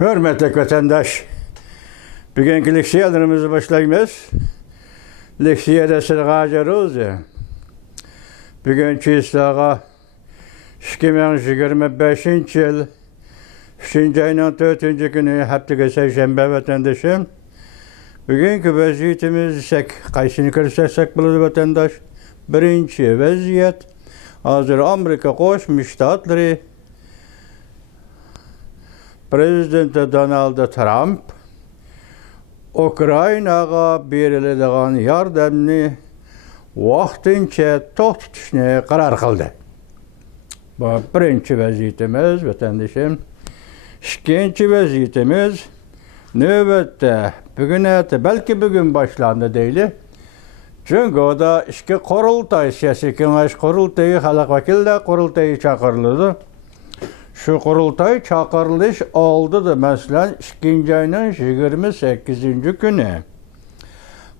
Hürmetli vatandaş, bugünkü leksiyalarımızı başlayımız. Leksiyada sırğacarız ya. Bugünkü islağa 2025 yıl 3. ayının 4. günü haftaga seyşembe vatandaşım. Bugünkü vaziyetimiz ise kaysını kırsak bulur vatandaş. Birinci vaziyet hazır Amerika Koşmuş Ştatları Prezidenti Donald Trump Ukraynaga beriladigan yordamni vaqtincha to'xtatishni qaror qildi. Bu birinchi vaziyetimiz vatandaşım. İkinci vaziyetimiz növbette bugün belki bugün başlandı değil. Çünkü o da iki kurultay, siyasi kengaş kurultayı, halk vakilde kurultayı çağırıldı. Şu kurultay çağırılış oldu da mesela 2. ayının 28. günü.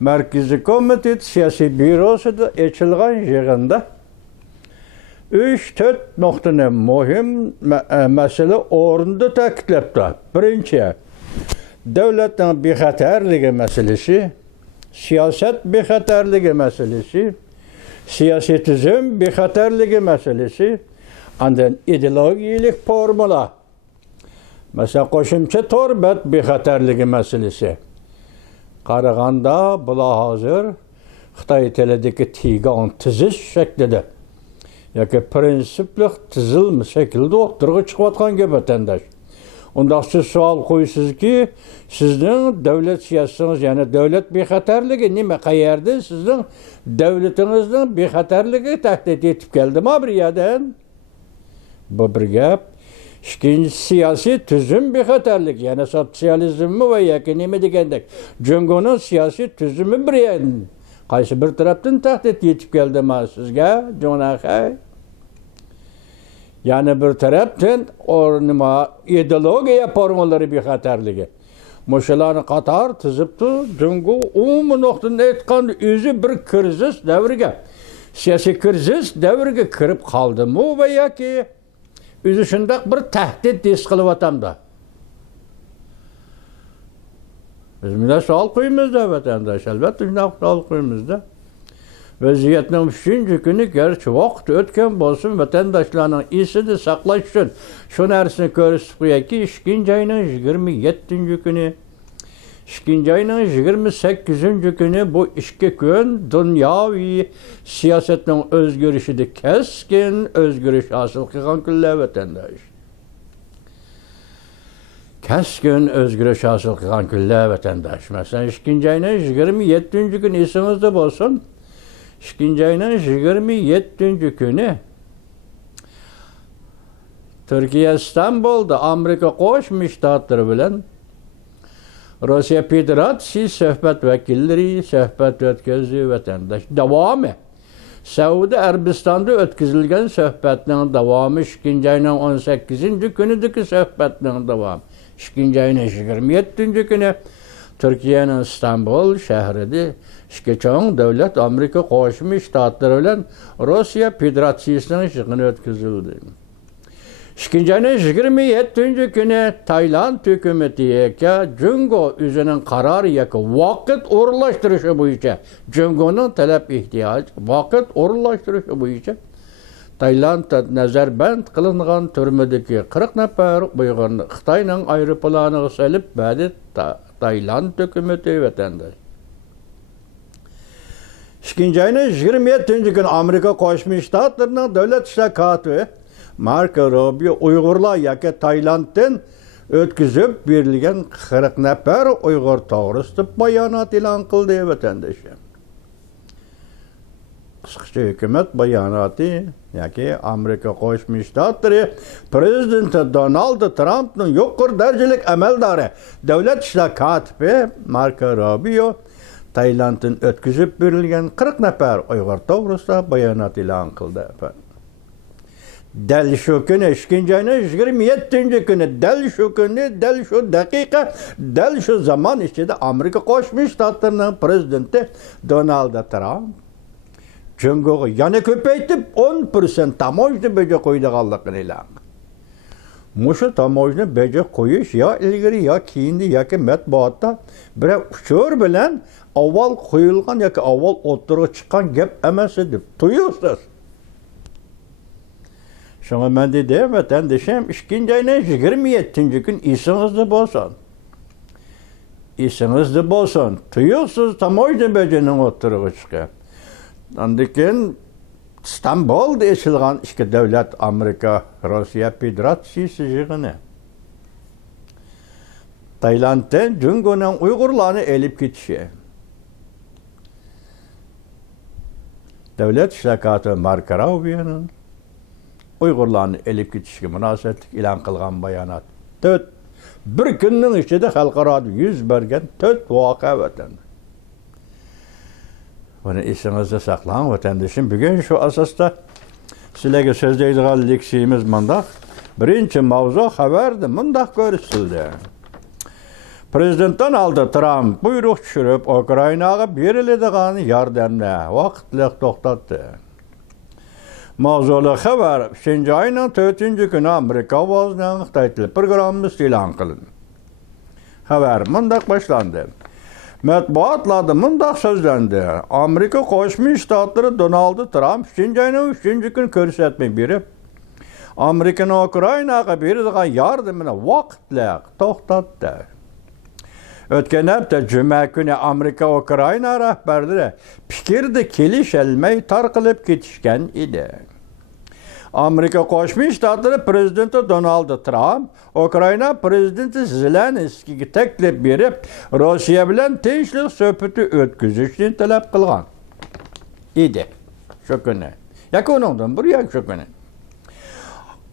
Merkezi Komitet Siyasi Bürosu da açılgan yığında 3-4 noktanın mühim mesele orunda takiplepti. Birinci, devletin bexaterligi meselesi, siyaset bexaterligi meselesi, siyasi tüzüm bexaterligi meselesi, ondan ideologiyalik formula, mesela qo'shimcha torbat bexaterligi meselesi. Qaraganda bular hazır Xitoy tilidagi tiygan tizish shaklida yoki prinsipli tizilma shaklida o'tirg'i chiqayotgan gap vatandaş. Unda siz savol qo'ysizki, sizning davlat siyosatingiz, ya'ni davlat bexatarligi nima, qayerda sizning davlatingizning bexatarligi tahdid etib keldimi bir yerdan? Bu bir gap. İkinci siyasi tüzüm bexatarlik, yani sosyalizmi ve yoki nima degandek Jungoning siyasi tüzümü bir yerdan qaysi bir tarafdan tahdid etib keldimi sizga, jonaxay? Yani bir taraftan nima ideologiya formulari bexatarligi. Moşalarni qator tizibdi. Jungo umumiy nuqtadan aytganda o'zi bir krizis davriga, siyosiy krizis davriga kirib qoldimi va yoki o'zi shundoq bir tahdid his qilyapti. Biz buna savol qo'yamizda vatandaş, albatta shunday savol qo'yamizda. Vaziyatning 3. günü gerçi vaqt o'tgan bo'lsin, vatandaşlarning esini saqlash uchun shu narsani ko'rsatib qo'yayki, 2. ayning 27. günü, 2. ayning 28. günü bu 2 gün dunyoviy siyosatning o'zgarishida keskin o'zgarish hosil qilgan kunlar vatandaş. Keskin o'zgarish hosil qilgan kunlar vatandaş. Masalan 2. ayning 27. günü esingizda bo'lsin. 2. ayının 27. günü Türkiye İstanbul'da Amerika Qo'shma Shtatları bilan Rusya Federatsiyasi suhbat vakilleri suhbat o'tkazdi vatandaş. Davomi Saudiya Arabistonda o'tkazilgan suhbatning davomi 2. ayının 18. günüdeki suhbatning davomi. 2. ayının 27. günü Türkiye'nin İstanbul şehrida iki çoğun devlet Amerika Qo'shma Shtatları bilan Rusya Federatsiyasining yig'ini o'tkazildi. 2. ayının 27. günü Tayland hukumatiga Jungo o'zining qarori yoki vaqt o'rinlashtirishi bo'yicha Jungoning talab ehtiyoj vaqt o'rinlashtirishi bo'yicha Taylandda nazarband qilingan turmadagi 40 nafar Uyg'urni Xitoyning aeroplaniga solib berdi Tayland hukumati vatandaş. 2. ayının 27. günü Amerika Qo'shma Shtatlarının devlet ishlar katibi Marco Rubio Uyg'urlar yoki Taylanddan o'tkazib berilgan 40 nafar Uyg'ur to'g'risida bayonot e'lon qildi vatandaşlar. Qisqacha hukumat bayonoti yoki Amerika Qo'shma Shtatlari prezidenti Donald Trumpning yuqori darajalik amaldori davlat ishlar katibi Marco Rubio Taylanddan o'tkazib berilgan 40 nafar Uyg'ur to'g'risida bayonot e'lon qildi. Dal shu kuni 2. ayının 27. günü dal shu kuni, dal shu daqiqa, dal shu zaman ichida Amerika Qo'shma Shtatlarining prezidenti Donald Trump Jungo'ga yana ko'paytib 10% tamojni beja qo'ydiganligini e'lon qildi. Muşu tamoyunu beje koyuş ya ilgiri ya kiyindi ya ki matbuatta bir uçur bilen avval koyulgan ya ki avval oturuğa çıkan gep emas edip duyuyorsunuz. Şuna ben de deyim vatandaşım ikinci ayının 27. gün isinizde bolsun. İsinizde bolsun. Duyuyorsunuz tamoyunu bejenin oturuğa çıkan. Andikin İstanbul'da eşilgan iki devlet Amerika, Rusya Federasyası yığını. Tayland'dan Cungo'nun Uygurlarını elip gitişi. Devlet şirkatı Markaroviya'nın Uygurlarını elip gitişi münasebetlik ilan kılgan bayanat. Bir günün içinde halkarada yüz bergen 4 vaka vatan. Bunu esinizde saklan vatandaşım. Bugün şu asasta sizlerge sözleydiği leksiyimiz mındak. Birinci mavzu haberdi mındak görüşüldü. Prezident Donald Trump buyruk düşürüp Ukrayna'ya beriladigan yardımını vaqtliq to'xtatdi. Mavzuli haber 5. ayının 4. günü Amerika ovozinin Xitoy tili programmasi e'lon qilindi. Haber mındak başlandı. Matbuatlarda mındak sözlendi. Amerika Qo'shma Shtatları Donald Trump 5. ayının 3. gün ko'rsatma berib, Amerika'nın Ukrayna'ya beradigan yardımını vaqtliq to'xtatdi. Ötken hafta Cuma günü Amerika Ukrayna rahberleri fikirde kelişelmey tarqılıb ketişken idi. Amerika Qo'shma Shtatları prezidenti Donald Trump Ukrayna prezidenti Zelenskiyga taklif berib, Rossiya bilan tinchlik suhbati o'tkazishni talab qilgan edi. Shu kuni. Yakunundan bir yak shu kuni.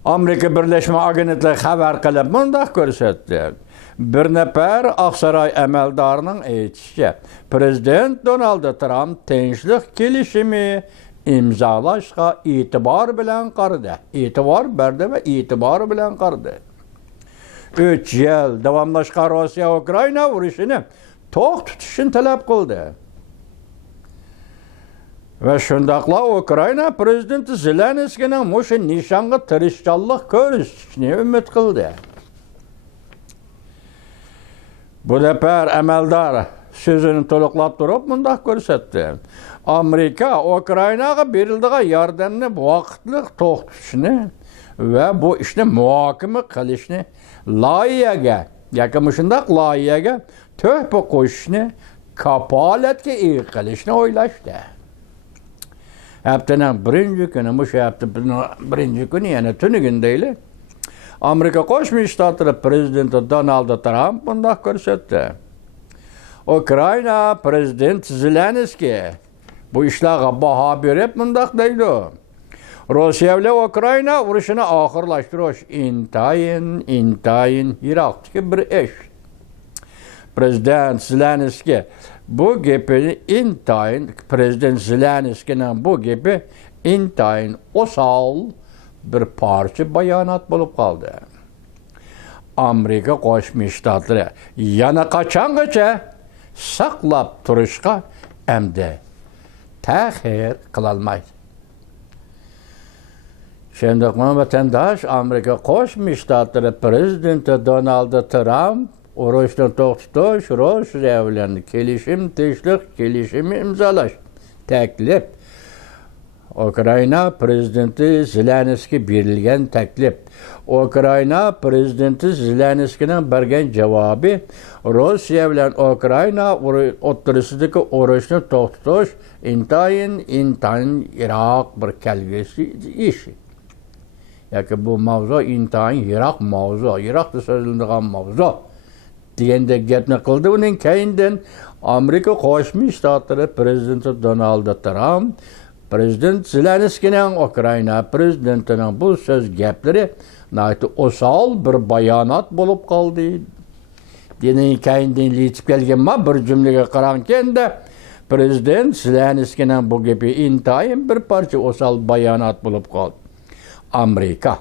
Amerika Birleşme Agentliği xabar qilib mundaq ko'rsatdi. Bir nafar Aqsaray amaldarının aytishicha, prezident Donald Trump tinchlik kelishimi imzolashga e'tibor bilan qaradi. E'tibor berdi ve e'tibor bilan qaradi. 3 yil davomlashgan Rossiya Ukrayna urushini to'q tutishni talab qildi. Ve shundaqla Ukrayna prezidenti Zelenskiyning mushu nishonga tirishchanlik ko'rsatishni umid qildi. Bu sefer amaldar sözünü to'liqlab turib mundaq ko'rsatdi. Amerika Ukraynaga berildigan yordamni vaqtliq to'xtatishni va bu ishni muhokama qilishni loyihaga, yoki shundaq loyihaga to'hfa qo'shishni kapolatga ega qilishni o'ylashdi. Haftaning birinchi kuni, mushu haftaning birinchi kuni, ya'ni tunugundayli Amerika Qo'shma Shtatları prezidenti Donald Trump bundaq ko'rsatdi. Ukrayna prezidenti Zelenskiy bu ishlarga baho berib bundaq deydi. Rossiya bilan Ukrayna urushini oxirlashtirish intayin yiroqdagi bir ish. Prezident Zelenskiy bu gapini prezident Zelenskiyning bu gapi intayin osal bir parça bayonot bo'lib qoldi. Amerika Qo'shma Shtatlari yana qachongacha saqlab turishga endi ta'xir qilolmaydi. Shundaqmi vatandosh, Amerika Qo'shma Shtatlari prezidenti Donald Trump urushni to'xtatish, Rossiya bilan tinchlik kelishimi imzolash taklif. Ukrayna prezidenti Zelenskiy berilgan taklif. Ukrayna prezidenti Zelenskiyning bergan javobi Rossiya bilan Ukrayna o'rtasidagi urushni to'xtatish intayin yiroq bir kelgusi ish. Yoki bu mavzu intayin yiroq mavzu, yiroqda so'zlanadigan mavzu degandek gapni qildi. Uning keyindan Amerika Qo'shma Shtatlari prezidenti Donald Trump prezident Zelenskiyning Ukrayna prezidentining bu so'z gaplari nayt osal bir bayonot bo'lib qoldi. Dening keyindan yetib kelgan bir jumlaga qaranganda prezident Zelenskiyning bu gapi intayin bir parcha osal bayonot bo'lib qoldi. Amerika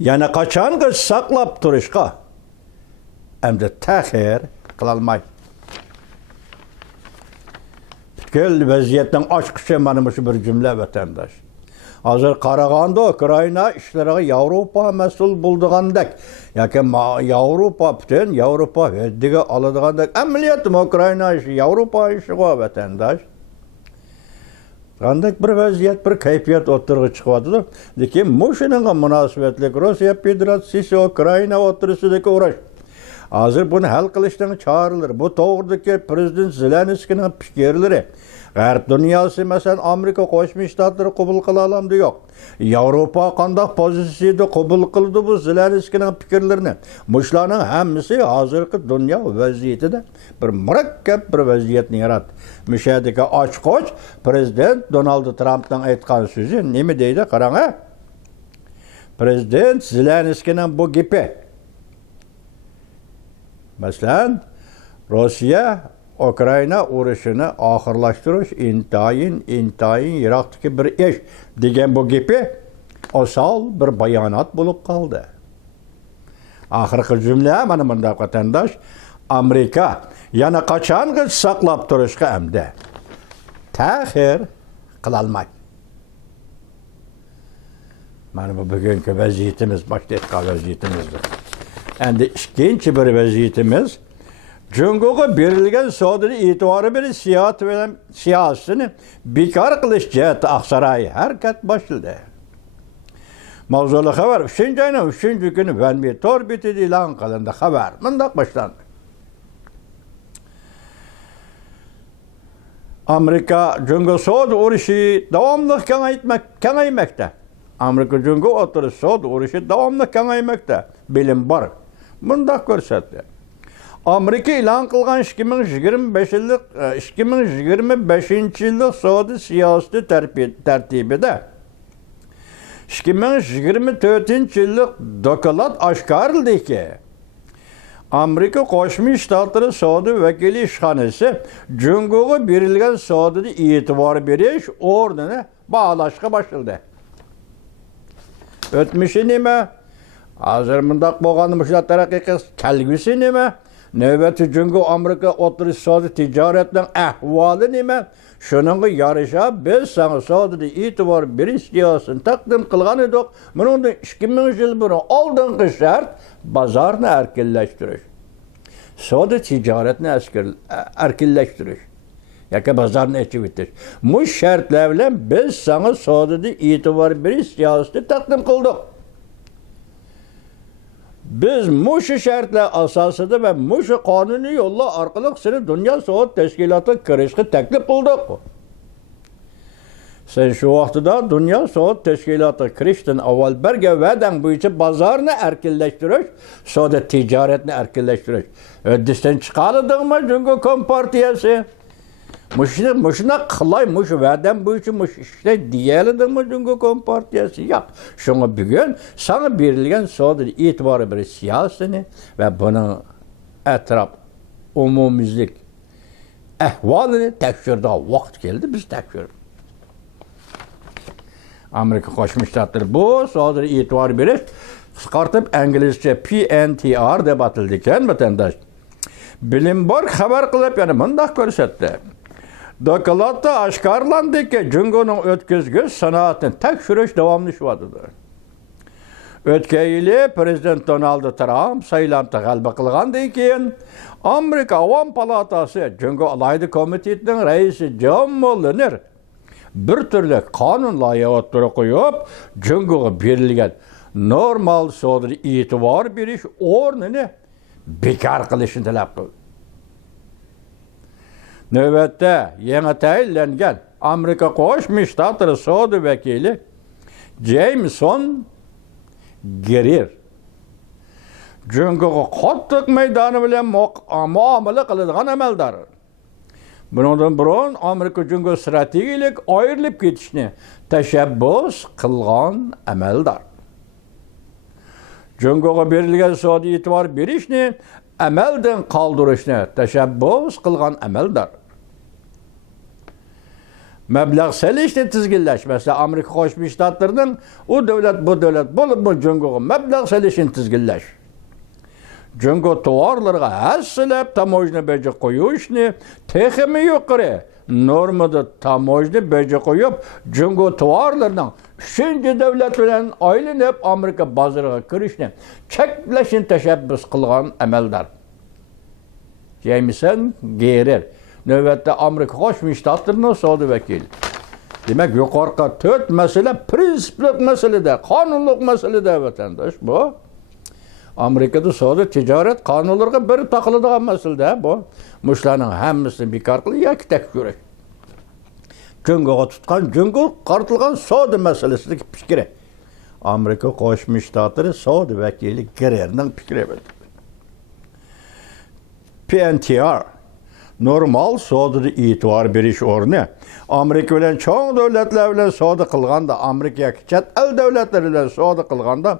yana qachonga saqlab turishga endi ta'xir qilolmaydi. Gel vaziyetden açıkça bana şu bir cümle vatandaş. Hazır qaraganda Ukraina işleriga Yevropa mas'ul bo'ldigandek, yoki Yevropa bütün Yevropa həddiga aladigandek, amaliyat Ukraina işi Yevropa işiga vatandaş. Qanday bir vaziyat, bir kayfiyat o'tirg'i chiqyapti. Lekin mushuninga munosabatli Rossiya Federatsiyasi Ukraina o'tirisidagi urush. Hozir buni hal qilishning choralari, bu to'g'ridagi prezident Zelenskiyning fikrlari. G'arb dunyosi, masalan, Amerika Qo'shma Shtatlari qabul qila oladi yo'q. Yevropa qanday pozitsiyada qabul qildi bu Zelenskiyning fikrlarini? Mushlarning hammasi hozirgi dunyo vaziyatida bir murakkab bir vaziyatni yaratdi. Mishadagi ochqoch prezident Donald Trampning aytgan so'zi nima deydi? Qarang. Prezident Zelenskiyning bu gapi. Masalan, Rossiya Ukraina urushini oxirlashtirish intayin yiroqdagi bir ish degan bu gapi osol bir bayonot bo'lib qoldi. Oxirgi jumla mana bunday vatandosh Amerika yana qachonga saqlab turishga amdi ta'xir qila olmaydi. Mana bu bugungi vaziyatimiz, boshqa vaziyatimizdir. Endi ikkinchi bir vaziyatimiz Cungo'ga berilgan sodiri e'tibori bilan siyosatini bekor qilish jihati Aqsaray harakat boshildi. Mavzuli xabar 3-oyning 3-kuni Vanmi tor betida e'lon qilindi. Xabar bundoq boshlandi. Amerika Cungo sod urushi davomli kengaymoqda. Amerika Cungo o'tiri sod urushi davomli kengaymoqda. Bilim bor. Bundoq ko'rsatdi. Amerika e'lon qilgan 2025-yillik savdo siyosati tartibida 2024-yillik doklad oshkorildiki, Amerika Qo'shma Shtatlari savdo vakili ishxonasi Jungo'ga berilgan savdoga e'tibor berish o'rnini bog'lashga boshladi. O'tmishi nima? Hozir bundoq bo'lgan mushlar taraqqiy kelgusi nima? Növbəti Cungo Amerika o'tirish savdo tijoratning ahvoli nima? Shuningga yarasha biz sana savdoga e'tibor berish siyosatini taqdim qilgan edik. Buningdan 2000 yil burun oldingi shart bozorni erkinlashtirish. Savdo tijoratni erkinlashtirish. Yoki bozorni ochib o'tish. Bu shartlar bilan biz sana savdoga e'tibor berish siyosatini taqdim qildik. Biz muşu şartlar asasida ve muşu qonuniy yo'llar orqali seni Dunyo savdo tashkilotiga kirishga taklif qildik. Sen shu vaqtida Dunyo savdo tashkilotiga kirishdan avval bergan va'dang bo'yicha bozorni erkinlashtirish, savdo tijoratni erkinlashtirish. O'ddisdan chiqaradingmi Jungo Kompartiyasi? Mushuna qilay, mush va'dam bo'yicha mush ishlar deyaladimi Jungo Kompartiyasi? Yo'q. Shunga bugun sana berilgan savdo e'tibori berish siyosatini va buning atrof umumiylik ahvolini tekshirdigan vaqt keldi, biz tekshirdik. Amerika Qo'shma Shtatlari bu savdoga e'tibor berish qisqartib inglizcha PNTR deb atilgan vatandosh. Bloomberg xabar qilib, yana bunday ko'rsatdi. Dokladda oshkorlandiki, Jungo'ning o'tkazgich sanoatini tekshirish davomlashyapti. O'tgan yili prezident Donald Trump saylovda g'alaba qilgandan keyin Amerika Avom palatasi Jungo alayda komitetining raisi John Mueller bir turli qonun loyihasini qo'yib, Jungo'ga berilgan normal savdoga e'tibor berish o'rnini bekor qilishni talab qildi. Növbətdə yangi tayinlangan Amerika Qo'shma Shtatlari savdo vakili Jameson Greer Jungo'ga qattiq maydoni bilan muomala qiladigan amaldor. Bundan burun Amerika Jungo strategik ayrilib ketishni tashabbus qilgan amaldor. Jungo'ga berilgan savdo e'tibor berishni amaldan qoldirishni tashabbus qilgan amaldor. Mablag' solishni tizginlash, masalan, Amerika Qo'shma Shtatlarining u davlat bu davlat bo'lib, bu Jungo'ga mablag' solishni tizginlash. Jungo tovarlarga hassilab tamojna beji qo'yishni texmi yuqori normada tamojna beji qo'yib, Jungo tovarlarining üçüncü devlet bilen aylanıp Amerika bazarına kirishni cheklashni tashabbus qilgan amaldor. Jameson Gerer, növbette Amerika Qo'shma Shtatlarining savdo vakili. Demek yuqorqi 4 mesele prinsiplik meselede, qonunluq meselede vatandaş bu. Amerikada savdo tijorat qonunlariga bir taqiladigan meselede bu. Mushlarning hammasini bekor qilib yoki tekshirish. Jungoga tutgan, jungo qartilgan savdo meselesidagi fikri. Amerika Qo'shma Shtatlari savdo vakili Gererning fikri bu. PNTR normal savdoda e'tibor berish o'rni Amerika bilan cho'ng davlatlar bilan savdo qilganda, Amerika yoki chet el davlatlari bilan savdo qilganda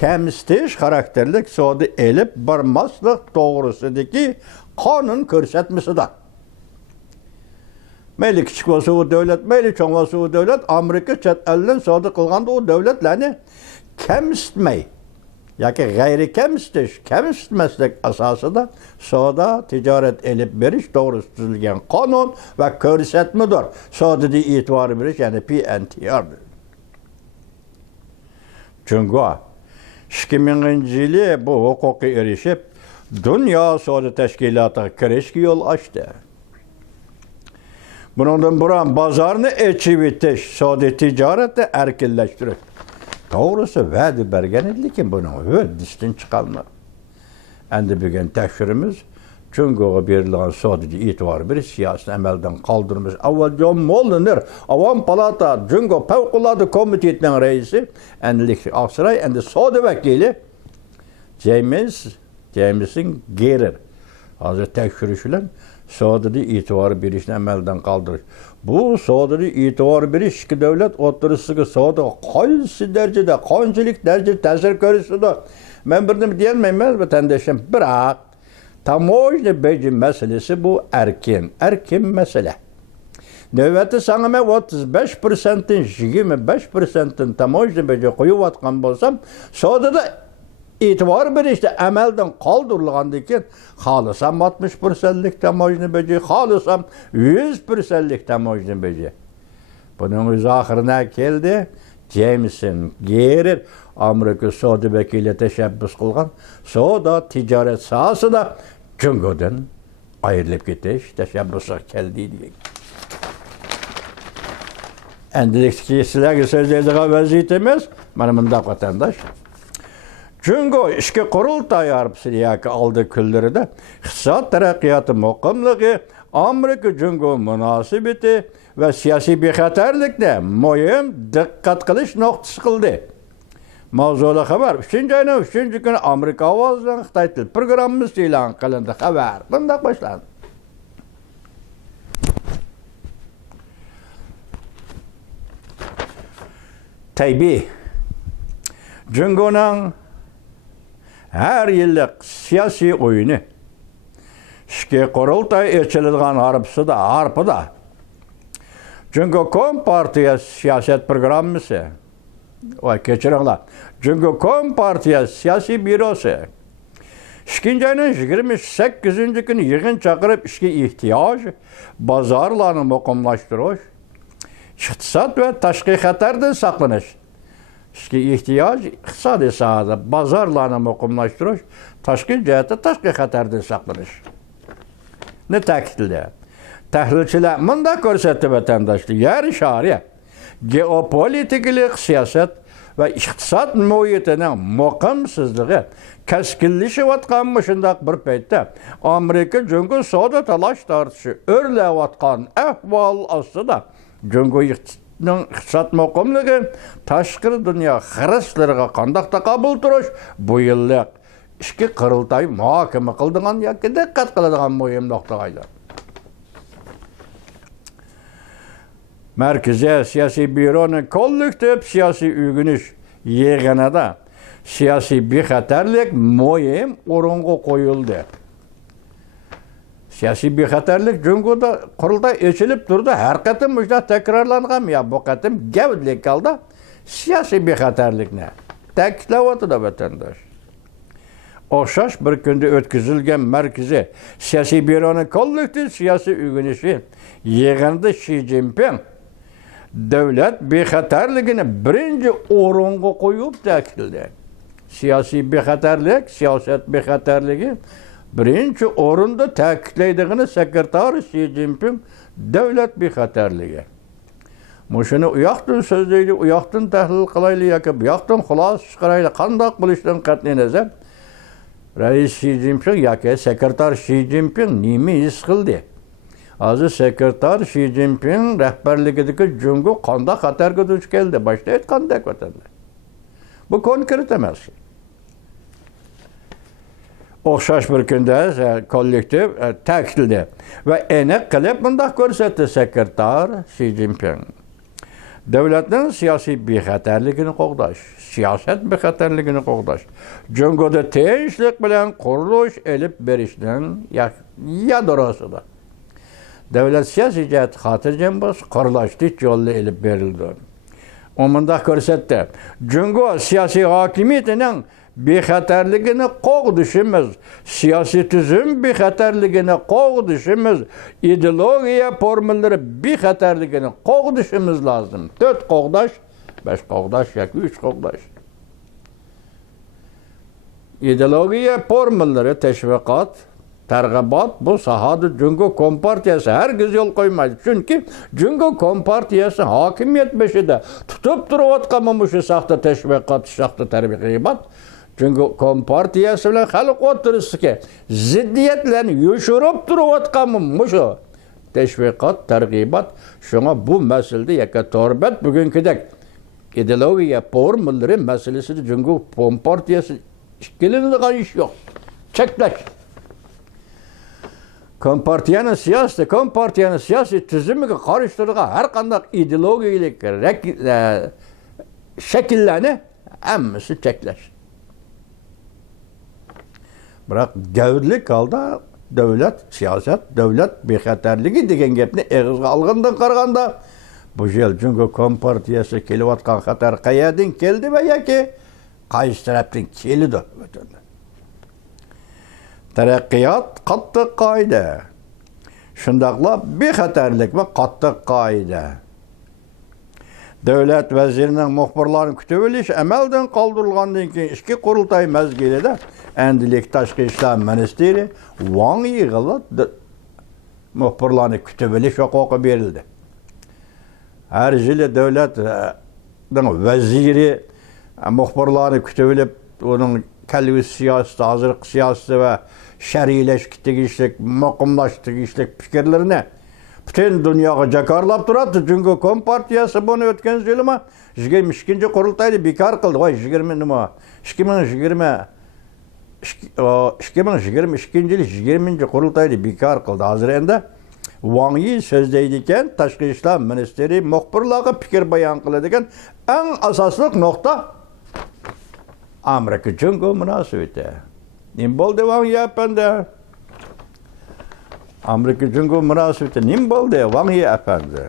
kamsitish xarakterlik savdo elib bormaslik to'g'risidagi qonun ko'rsatmasidir. Mayli kichik bo'lsa u davlat, mayli cho'ng bo'lsa u davlat, Amerika chet el bilan savdo qilganda u davlatlarni kamsitmay yoki g'ayri kamsitmaslik asosida savdo tijorat elib berish to'g'risida tuzilgan qonun va ko'rsatmadir. Savdoda e'tibor berish, ya'ni PNTR. Jungo 2000-yili bu huquqqa erishib, Dunyo savdo tashkilotiga kirishga yo'l ochdi. Bundan burun bozorni ochib etish, savdo tijoratni erkinlashtirish to'g'risi va'da bergan edi, lekin buni o'ddisidan chiqolmadi. Endi bugun tekshirimiz Jungoga berilgan savdoga e'tibor berish siyosatni amaldan qoldirmish. Avval John Mulliner, Avom palata Jungo favqulodda komitetining raisi, endilikda Avstriya endi savdo vakili Jameson Gerer. Hozir tekshirish bilan savdoga e'tibor berishni amaldan qoldirish. Bu savdoga e'tibor berish ikki davlat o'rtasidagi savdo qaysi darajada, qanchalik darajada ta'sir ko'rsatadi? Men bir nima deyolmayman vatandoshim, biroq tamoyna beji meselesi bu erkin mesele. Növbeti sana 35%'in 25%'in tamoyna beji qo'yayotgan bo'lsam, savdoda e'tibor berishda amaldan qoldirilgandan xohlasam 60%lik tamoyna beji, xohlasam 100%lik tamoyna beji. Buning o'zi oxirina keldi. Jameson Gerer Amerika savdo vakili tashabbus qilgan savdo tijorat sohasida Jungodan ayrilib ketish tashabbusi keldi dedik. Endilikda sizlarga so'zlaydigan vaziyatimiz mana bundaq vatandosh. Jungo ishga qurultoy arabsida yoki oldi kunlarida iqtisod taraqqiyoti muqimligi, Amerika Jungo munosabati ve siyasi bexatarlikni muhim diqqat qilish nuqtasi qildi. Mavzuli xabar 3-oyning 3-kuni Amerika ovozidan Xitoy til programmasi e'lon qilindi. Xabar bunday boshlandi. Tabiiy Jungoning her yillik siyosiy o'yini ishga qurultoy ochilgan harpida Jungo Kompartiya siyaset programması, kechiringlar, Jungo Kompartiya siyosiy byurosi 2-oyning 28-kuni yig'in chaqirib ishga ehtiyoj, bozorlarni muqimlashtirish, iqtisod va tashqi xatardan saqlanish, ishga ehtiyoj, iqtisodiy sohada bozorlarni muqimlashtirish, tashqi jihatda tashqi xatardan saqlanish ni ta'kidladi. Tahlilchilar bunda ko'rsatdi vatandoshlar, yer shari, geopolitik siyaset ve iqtisod muhitining muqimsizligi keskinlashayotgan shundaq bir paytda Amerika Jungo savdo talash tortishi o'rlayotgan ahvol ostida Jungoning iqtisod muqimligi tashqi dunyo xirislariga qanday taqobil turish bu yillik ishki qurultoy muhokama qildigan yoki diqqat qiladigan muhim nuqtaga aylandi. Merkezi Siyasi Büro'nun kollektif siyasi ügünüş yığınında siyasi bexatarlik muhim o'ringa qo'yildi. Siyasi bexatarlik Jungoda qurultoy ochilib turdi. Har qatim mujda takrorlangan, ya bu qatim gavdlik kaldı. Siyasi bexatarlikni ta'kidlayotdi vatandosh. O'xshash bir kunda o'tkazilgan Merkezi Siyasi Büro'nun kollektif siyasi ügünüşü yığınında Xi Jinping devlet bexatarligini birinci orunga koyup ta'kidladi. Siyasi bexatarlik, siyaset bexatarligi birinci orunda ta'kidlaydigini sekreter Xi Jinping devlet bexatarligi. Muşunu uyaqtın sözleydi, uyaqtın tahlil qilayli yoki buyaqtın xulos chiqarayli qandoq bo'lishdan qat'iy nazar Rais Xi Jinping yoki sekreter Xi Jinping nima his qildi? Hozir sekreter Xi Jinping rahbarligidagi Jungo qanday xatarga duch keldi? Boshda aytgandek vatanlar. Bu konkret emas. O'xshash bir kunda kollektiv ta'kidladi va aniq qilib bunday ko'rsatdi sekreter Xi Jinping. Devletning siyosiy bexatarligini qo'g'dash, siyosat bexatarligini qo'g'dash, Jungoda tinchlik bilan qurilish elib berishning yadrosida. Devlet siyosiy jihat xotirjam bo'lish, qo'llashlik yo'li elib berildi. O mundaq ko'rsatdi. Jungo siyosiy hokimiyatining bexatarligini qo'g'dishimiz, siyosiy tuzum bexatarligini qo'g'dishimiz, ideologiya formallari bexatarligini qo'g'dishimiz lozim. 4 qo'g'dash, 5 qo'g'dash yoki 3 qo'g'dash. Ideologiya formallari tashviqot, targ'ibot bu sohada Jungo Kompartiyasi hargiz yo'l qo'ymaydi. Chunki Jungo Kompartiyasi hokimiyat beshida tutib turayotgan shu soxta tashviqot, soxta targ'ibot Jungo Kompartiyasi bilan xalq o'tirishga ziddiyatlarni yoshirib turayotgan shu tashviqot, targ'ibot, shunga bu masalada yakatorbat bugünkidek ideologiya formallari masalasida Jungo Kompartiyasi ikkilanadigan ish yo'q. Cheklash. Kompartiyanın siyasi tüzümüge karıştırdığı her kandak ideologiyalik şekillerini hemmisi çekleş. Bırak devletlik kaldı devlet, siyaset, devlet bexatarligi degan gapni eg'izga alganda qaraganda bu yil Jungo Kompartiyasi kelayotgan xatar qayerdan keldi va yoki qaysi tarafdan keldi? Taraqqiyot qattiq qoida. Shundaqla bexatarlik va qattiq qoida. Davlat vazirining muxbirlarni kutib olish amaldan qoldirilgandan keyin ishki qurultay mezgilida Endilik Tashqi ishlar ministri Wang Yiga muxbirlarni kutib olish huquqi berildi. Har yili davlatning vaziri muxbirlarni kutib olib, uning kelgusi siyosati, hozirgi siyosati va shariyleşik tegishlik, muqimlashtirishlik fikrlarini butun dunyoga jakarlab turadi. Jungo Kompartiyasi buni o'tgan yilmi 22 qurultayda bekor qildi. Voy 20 nima? 2022 yil 20 qurultayda bekor qildi. Hozir endi Wang Yi so'zlaydi ekan, Tashqi ishlar ministri muxbirlarga fikr bayon qiladigan eng asosli nuqta Amerika Jungo munosabati. Nim bo'ldi Wang Yi efendi? Amerika Jungo munosabati nim bo'ldi Wang Yi efendi?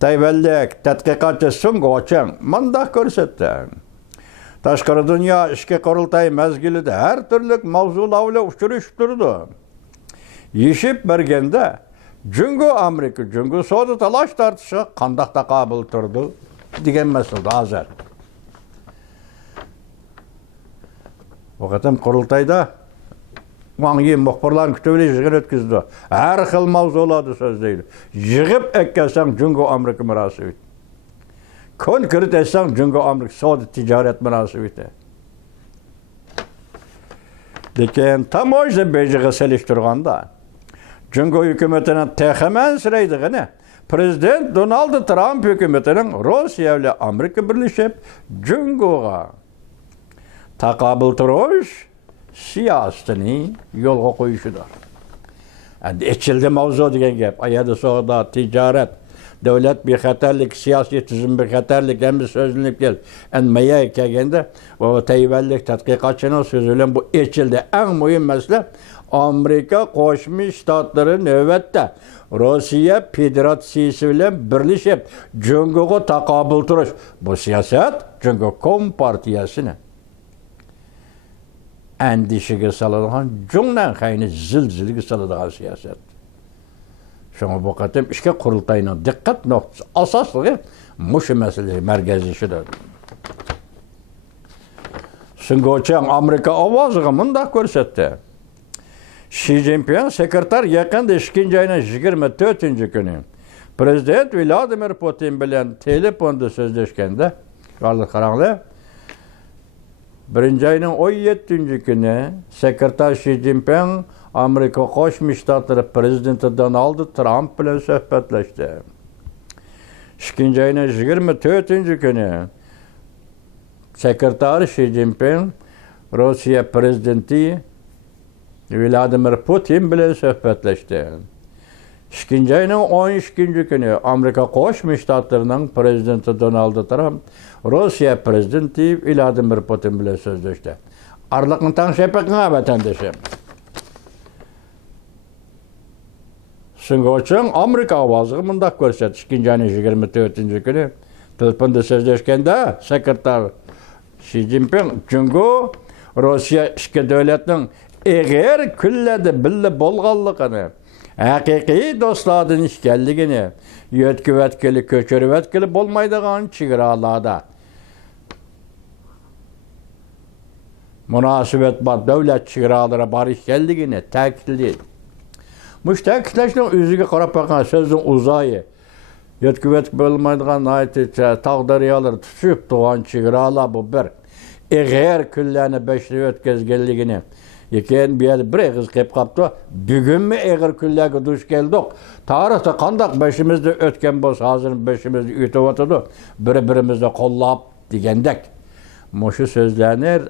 Tayvanlik tadqiqotchi Sung Ochang mundaq ko'rsatdi. Tashqari dunyo ishga qurultay mezgilida har turli mavzular bilan uchrashib turdi. Yeshib berganda Jungo Amerika Jungo savdo talash tortishi qanday taqobil turdi degan masala hozir. Vaqatim qurultayda Wang Yi muxbirlarni kutib olish yig'in o'tkazdi. Har xil mavzularda so'zlaydi. Yig'ib ekkasang Jungo Amerika munosabati. Konkret etsang Jungo Amerika savdo tijorat munosabati. Lekin tamoyil bejiga selishtirganda Jungo hukumatining texmansiraydigini Prezident Donald Trump hukumatining Rossiya bilan Amerika birlashib Jungoga taqobil turish siyosatini yo'lga qo'yishidir. Endi ichildi mavzu degan gap. Ayada savdo, tijorat, davlat bexatarlik, siyosiy tuzum bexatarlik hamma so'zlanib keldi. Endi maya kelganda va Tayvanlik tadqiqotchining so'zi bilan bu ichildi. Eng muhim masala Amerika Qo'shma Shtatlari navbatda Rossiya Federatsiyasi bilan birlashib Jungoga taqobil turish. Bu siyosat Jungo Kompartiyasini endişeге saladigan, jungdan qayni zilzilaga saladigan siyosat. Şuna bu qatim işke qurultayının dikkat noktası asaslığı muşu meselesi merkezleşidir. Sungoçan Amerika avazığı mındak görsetti. Xi Jinping sekreter yakında 2. ayının 24. günü Prezident Vladimir Putin bilen telefonda sözleşkende karanlı 1. ayının 17. günü sekreter Xi Jinping Amerika Koşmuş Ştatları Prezidenti Donald Trump bilen söhbetleşti. 2. ayının 24. günü sekreter Xi Jinping Rusya Prezidenti Vladimir Putin bilen söhbetleşti. 2. ayının 12. günü Amerika Koşmuş Ştatlarının Prezidenti Donald Trump Rusya Prezidenti Vladimir Putin bilen sözleşti. Arlıqın tanışepekine vatandaşım. Sungoçun Amerika avazığı mındak görset. 2. ayının 24. günü telefonda sözleşkende sekreter Xi Jinping Cungo Rusya işki devletinin eğer külledi billi bolğanlıqını, haqiqiy dostlardan işkelligini, yötkü vetkili, köçörü vetkili bolmaydıgan çigiralarda münasibet var, devlet çigiralara bar işkelligini ta'kidledi. Muş ta'kidleşinin üzüge qarap bakan sözün uzayı, yötkü vetkili bolmaydıgan tağdariyalar tutuşup doğan çigiralar bu bir. Eğer küllerini beşli ötközgelligini Yeken bir eğiz kep kaptı. Bugün mü eğer küllerge duş geldik. Tarihte kandak beşimizde ötken boz hazır beşimizde ütüp oturdu. Birbirimizde kollap digendek. Muşu sözlenir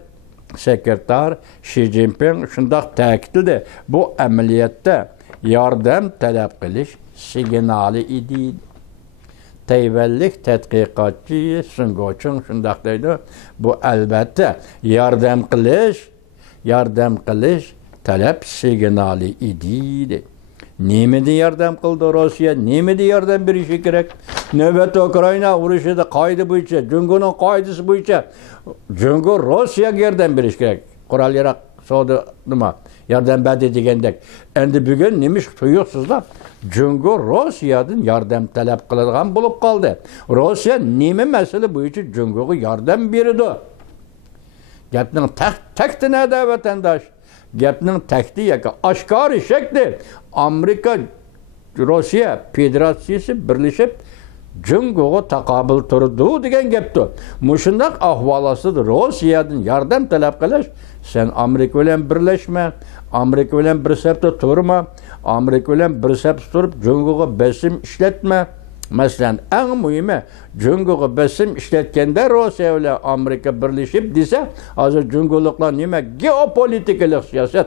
sekreter Xi Jinping şundak ta'kidledi. Bu ameliyette yardım talep qilish signali idi. Tayvanlik tadqiqotchi Sungochun şundak deydi. Bu albatta yardım qilish talep signali idi. Nemedi yardım qildi Rusya? Nemedi yardım berishi kerak? Navbat Ukraina urushida qoida bo'yicha, Jungoning qoidasi bo'yicha Jungo Rossiyaga yardım berish kerak. Qurol yaraq savdo nima? Yardım berdi degandek. Endi bugun nemish tuyuqsizlar? Jungo Rossiyadan yardım talep qiladigan bo'lib qoldi. Rossiya nima masala bo'yicha Jungoga yardım berdi? Gapning takti nada vatandaş? Gapning takti yoki oshkori shakli Amerika Rossiya Federatsiyasi birlashib Jungoga taqobil turdi degan gapdi. Mushundaq ahvolasida Rossiyadan yordam talab qilish, sen Amerika bilan birlashma, Amerika bilan bir safda turma, Amerika bilan bir safda turib Jungoga besim ishlatma. Mesela en mühimi Jungoga besim işletkende Rusya ile Amerika birleşip dese hazır Jungoluklar nime geopolitikalik siyaset.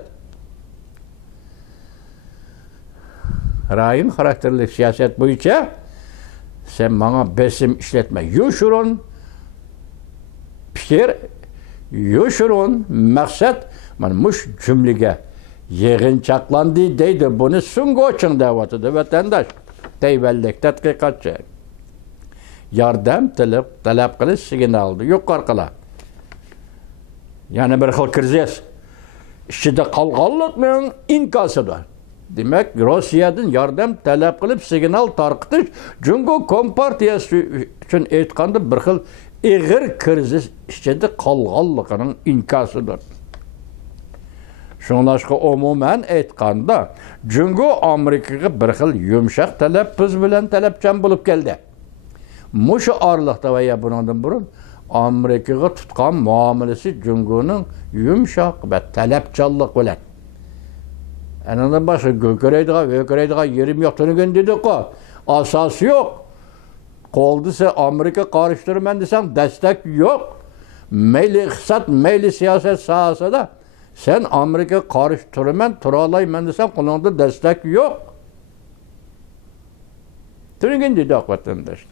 Rayın karakterli siyaset boyunca sen bana besim işletme. Yoşurun fikir, yoşurun maksat muş cümlege yığınçaklandı deydi. Bunu Sungoçun davatıdır vatandaş. Tayvanlik tadqiqotchi yardım talep qilish signaldi yuqorqilar. Yana bir xil kriz ichida qolganlikning inkosidir. Demak, Rossiyadan yardım talep qilib signal tarqitish Jungo Kompartiyasi uchun aytganda bir xil ig'ir kriz ichida qolganligining inkosidir. Şunlaşqa umuman aytganda Jungo Amerikaga bir xil yumshoq talaffuz bilan talabchan bo'lib keldi. Mushu orliqda va ya bundan burun Amerikaga tutgan muomalasi Jungoning yumshoq va talabchanlik bilan. Anadan boshqa ko'karaydigan yerim yo'q tunigan dedi-ku. Asos yo'q. Qo'ldisa Amerika qarıştırman desam destek yo'q. Mayli iqtisod, mayli siyosat sohasida sen Amerika qarıştırman, turalayman desam qo'lingda destek yo'q. Tunigan dedi vatandaş.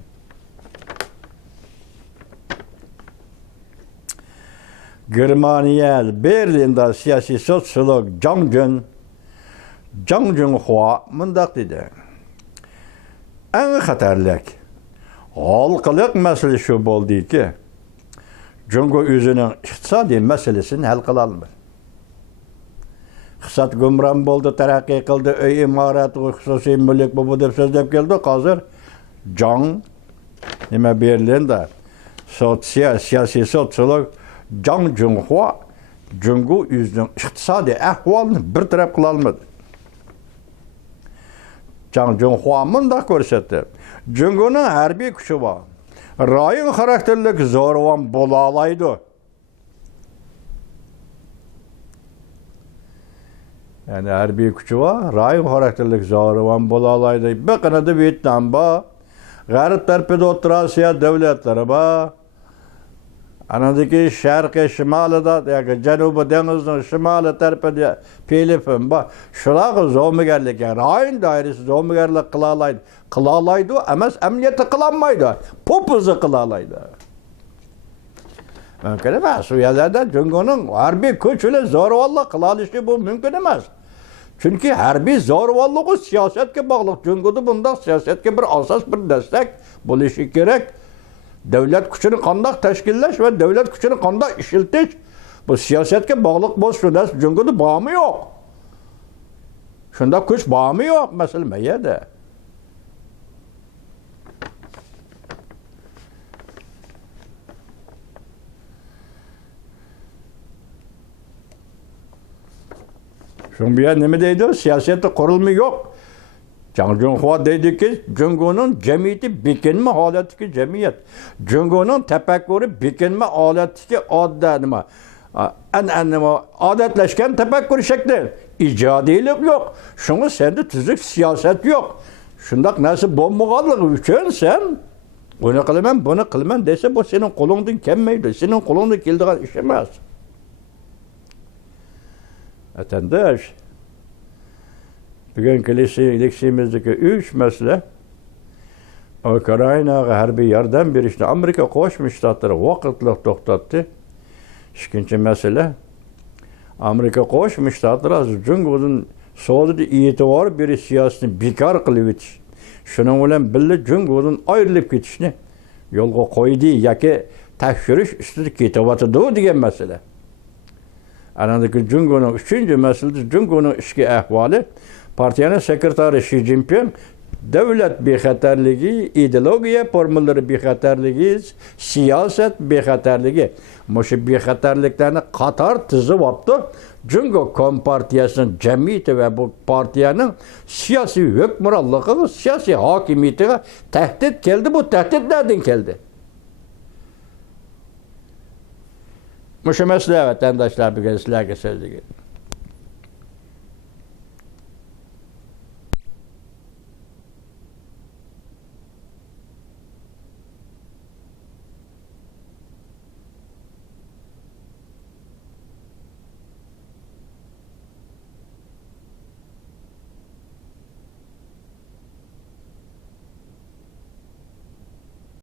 Germaniya Berlin'de siyasi sosyolog Zhang Junhua mundaq dedi. En xatarlik halkılık mesele şu bo'ldi ki Jungo o'zining iqtisodiy meselesini hal qila olmadi. iqtisod gumron bo'ldi, taraqqiy qildi, uy imorat, xususiy mulk bu deb so'zlab keldi. Hozir Zhang nima berildi? Siyosiy sotsiolog Zhang Junhua Jungo o'zining iqtisodiy ahvolini bir taraf qila olmadi. Zhang Junhua mundaq ko'rsatdi. Jungoning harbiy kuchi bor. Rayon xarakterlik zo'ravon bo'la oladi. Yani harbiy kuchi bor, rayon xarakterlik zo'ravon bo'la oladi. Bir qanada Vyetnam bor, g'arb tarafida O'rta Osiyo davlatlari bor. Anadaki şarkı şimalida, yani Janubi dengizning shimoli tarafida Filipin bor. Shularga zo'migarlik, yani rayon doirasi zo'migarlik qila oladi. Qila oladi, emas amniyati qila olmaydi. Popuzi qila oladi. Mümkün emas. Bu yerlarda Jungoning harbiy kuch bilan zo'ravonlik qila olishi bu mumkin emas. Chunki harbiy zo'ravonlik siyosatga bog'liq. Jungoda bunday siyosatga bir asos, bir destek bo'lishi kerak. Devlet kuchini qanday tashkillash va devlet kuchini qanday ishiltish bu siyosatga bog'liq bo'lsa, Jungoda bormi yo'q? Shunda kuch bormi yo'q masala bu yerda. Şun bir yer nima deydi? Siyosatda qurilma yo'q. Zhang Junhua dedi ki, Jungoning jamiyati bekinma holatdagi jamiyat. Jungoning tafakkuri bekinma holatdagi odda nima? An'ana odatlashgan tafakkur shakli. Ijodiylik yo'q. Shunga senda tuzuk siyosat yo'q. Shundaq narsa bo'lmaganligi uchun sen buni qilaman, buni qilaman desa, bu sening qo'lingdan kelmaydi. Sening qo'lingdan keladigan ish emas. Vatandaş, bugungi leksiyamizdagi 3 masala Ukrainaga harbiy yordam berishni Amerika Qo'shma Shtatlari vaqtli to'xtatdi. Ikkinchi masala Amerika Qo'shma Shtatlari Jungoning Saudiyga e'tibor berish siyosatini bekor qilib o'tish. Shuning bilan birga Jungoning ayrilib ketishni yo'lga qo'ydi yoki tekshirish ustida ketyapti degan masala. Anadaki Jungoning 3-chi masalasi Jungoning ichki ahvoli. Partiyaning sekretari Xi Jinping davlat bexatarligi, ideologiya formulari bexatarligi, siyosat bexatarligi, mushu bexatarliklarni qator tizib olibdi. Jungo kompartiyasining jamiyati va bu partiyaning siyosiy hukmronligiga, siyosiy hokimiyatiga tahdid keldi. Bu tahdid nereden keldi? Mushu masala vatandaşlar, bugun sizlarga so'zlayman.